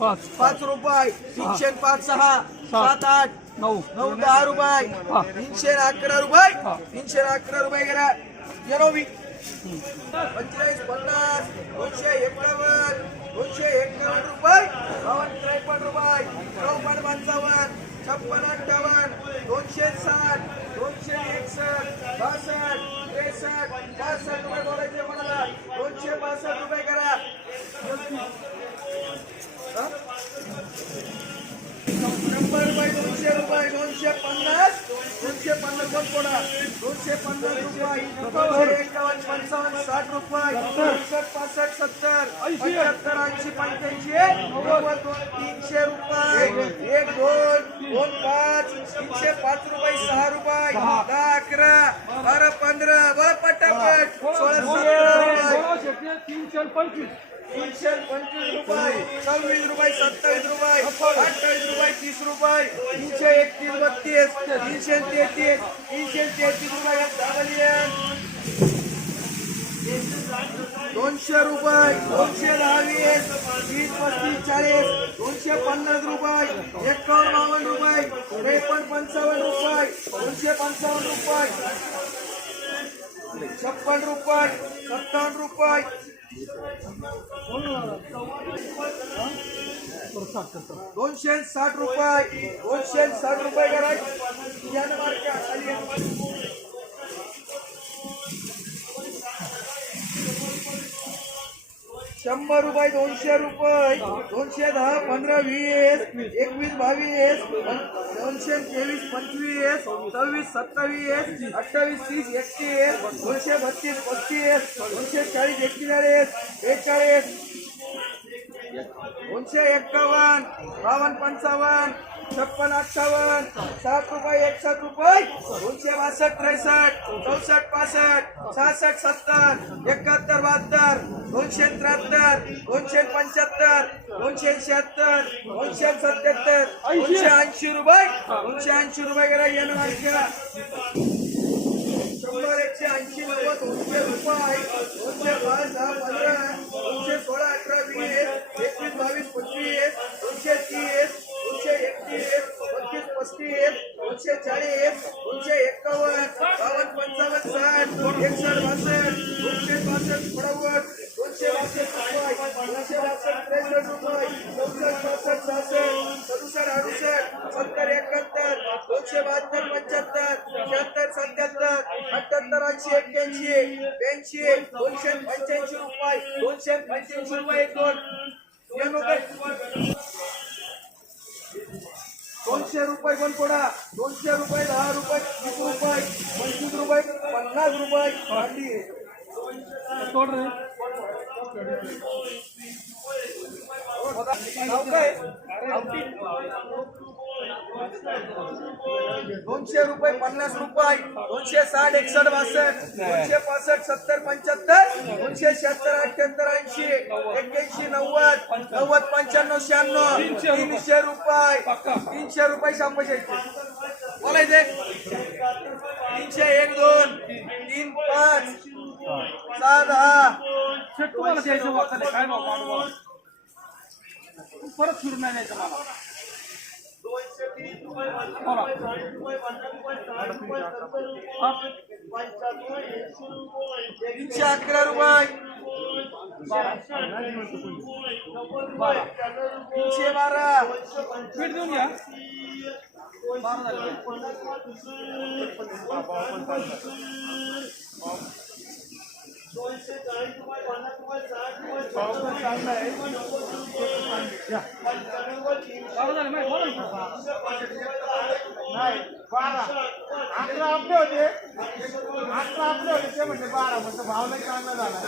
पाच. पाच रुपये. तीनशे पाच सहा. सात. आठ. नऊ. नऊ दहा रुपये. तीनशे अकरा रुपये. तीनशे अकरा रुपये गेला. येरोवी पंचेचाळीस पन्नास. दोनशे एकावन्न. दोनशे एकावन्न रुपये. बावन्न त्रेपन्न रुपये. चौपन्न पंचावन्न. छप्पन अठ्ठावन्न. दोनशे साठ दोनशे एकसष्ट बासष्ट त्रेसष्ट पासष्ट रुपये बोलायचे कोणाला दोनशे बासष्ट रुपये करा हा? शंभर रुपये दोनशे रुपये दोनशे पन्नास दोनशे पन्नास दोन कोणा दोनशे पन्नास रुपये एकावन्न पंचावन्न साठ रुपये पासष्ट पासष्ट सत्तर पंच्याहत्तर ऐंशी पंच्याऐंशी नव्वद दोन तीनशे रुपये. एक दोन दोन पाच तीनशे पाच रुपये सहा रुपये. दहा अकरा बारा पंधरा बरं पटापट सोळा सतरा रुपये तीनशे पंचवीस. तीनशे पंचवीस रुपये. सव्वीस रुपये सत्तावीस रुपये अठ्ठावीस रुपये तीस रुपये. तीनशे एकतीस बत्तीस तीनशे तेहतीस तीनशे तेहतीस रुपये दोनशे रुपये दोनशे दहावीस वीस पस्तीस चाळीस दोनशे पन्नास रुपये एकावन्न बावन्न रुपये त्रेपन्न पंचावन्न रुपये दोनशे पंचावन्न रुपये. छप्पन रुपये सत्तावन्न रुपये. दोनशे साठ रुपये दोनशे साठ रुपये करायचे शंभर रुपये दोनशे रुपये. दोनशे दहा पंधरा वीस एकवीस बावीस दोनशे तेवीस पंचवीस सव्वीस सत्तावीस अठ्ठावीस तीस एकतीस दोनशे बत्तीस पस्तीस दोनशे चाळीस एक्केचाळीस बेचाळीस दोनशे एक्कावन्न बावन्न पंचावन्न छप्पन अठ्ठावन्न सात रुपये एकसष्ट रुपये दोनशे बासष्ट त्रेसष्ट चौसष्ट पासष्ट सहासष्ट सत्तर एकाहत्तर बहात्तर दोनशे त्र्याहत्तर दोनशे पंच्याहत्तर दोनशे शहात्तर दोनशे सत्याहत्तर दोनशे ऐंशी रुपये दोनशे ऐंशी रुपये गेला येणं मार्का शंभर एकशे ऐंशी नव्वद दोनशे रुपये दोनशे पाच दहा पंधरा दोनशे चाळीस दोनशे एकावन्न बावन्न पंचावन्न साठ एकसष्ट बासष्ट दोनशे बासष्ट फडावट दोनशे बासष्ट दोनशे बासष्ट त्रेसष्ट रुपये चौसष्ट पासष्ट सहासष्ट सदुसष्ट अडुसष्ट सत्तर एकाहत्तर दोनशे बहात्तर पंच्याहत्तर शहात्तर सत्याहत्तर अठ्याहत्तर ऐंशी एक्क्याऐंशी ब्याऐंशी दोनशे पंच्याऐंशी रुपये दोनशे पंच्याऐंशी रुपये दोन दोनशे रुपये पण कोणा दोनशे रुपये दहा रुपये वीस रुपये पंचवीस रुपये पन्नास रुपये. भांडी तोड रे. काय दोनशे रुपये पन्नास रुपये दोनशे साठ एकसष्ट बासष्ट दोनशे पासष्ट सत्तर पंच्याहत्तर दोनशे शहात्तर अठ्याहत्तर ऐंशी एक्क्याऐंशी नव्वद नव्वद पंच्याण्णव शहाण्णव तीनशे रुपये. तीनशे रुपये शंभर बोलायचे? तीनशे एक दोन तीन पाच सहा दहा. तुम्हाला द्यायचं काय परत फिरून नाही द्यायचं मला. बोला हा? तीनशे अकरा रुपये बारा तीनशे बारा पीठ नाही बारा अकरा आपले होते अकरा आपले होते ते म्हणजे बारा म्हणजे भाव नाही चांगला झाला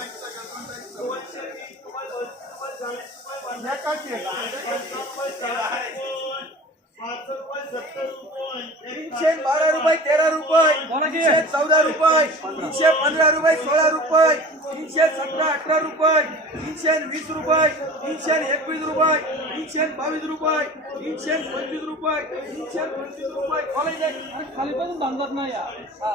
एकाची तीनशे बारा रुपये तेरा रुपये चौदा रुपये तीनशे पंधरा रुपये सोळा रुपये। तीनशे सतरा अठरा रुपये तीनशे वीस रुपये तीनशे एकवीस रुपये तीनशे बावीस रुपये तीनशे पंचवीस रुपये तीनशे पंचवीस रुपये. कॉलेज खाली पण बांधत नाही या हा.